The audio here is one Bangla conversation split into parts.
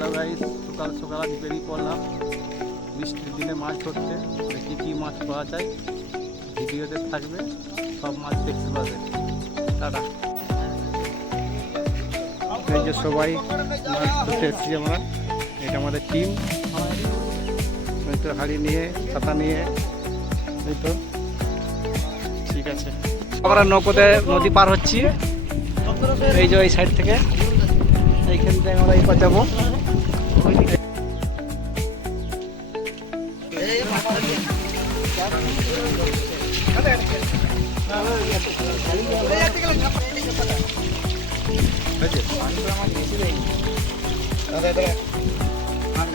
হ্যালো গাইস সকাল সকাল বেরিয়ে পড়লাম বৃষ্টির দিনে মাছ ধরতে কী কী মাছ পাওয়া যায়। ভিডিওতে থাকবে, সব মাছ দেখতে পাবে। টাটা। এই যে সবাই মাছ ধরতে এসেছি আমরা। এটা আমাদের টিম এই তো হাড়ি নিয়ে, ছাতা নিয়ে, এই তো। ঠিক আছে। আমরা নৌকোতে নদী পার হচ্ছি। এই যে এই সাইড থেকে। এইখান থেকে আমরা এই পার যাব।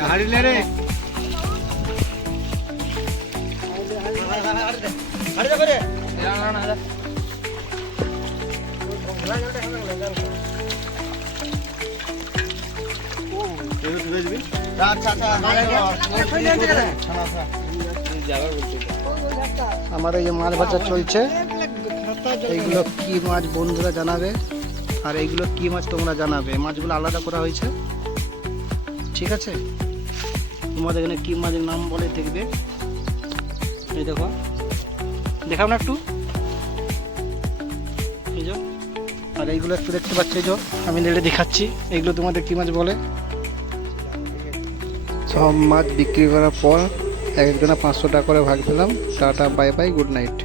হাড়ি নে রে আমার এই যে মাছ ভাজা চলছে। এইগুলো কি মাছ বন্ধুরা জানাবে? আর এইগুলো কি মাছ তোমরা জানাবে? মাছগুলো আলাদা করা হয়েছে। ঠিক আছে? তোমাদের এখানে কি মাছের নাম বলে দেখবে। এই দেখো। দেখাও না একটু। এই আর এইগুলো একটু দেখতে পাচ্ছি যে। আমি নেড়ে দেখাচ্ছি। এইগুলো তোমাদের কি মাছ বলে? সব মাছ বিক্রি করার পর এক একজনা পাঁচশো টাকা করে ভাগ পেলাম tata, bye bye, good night.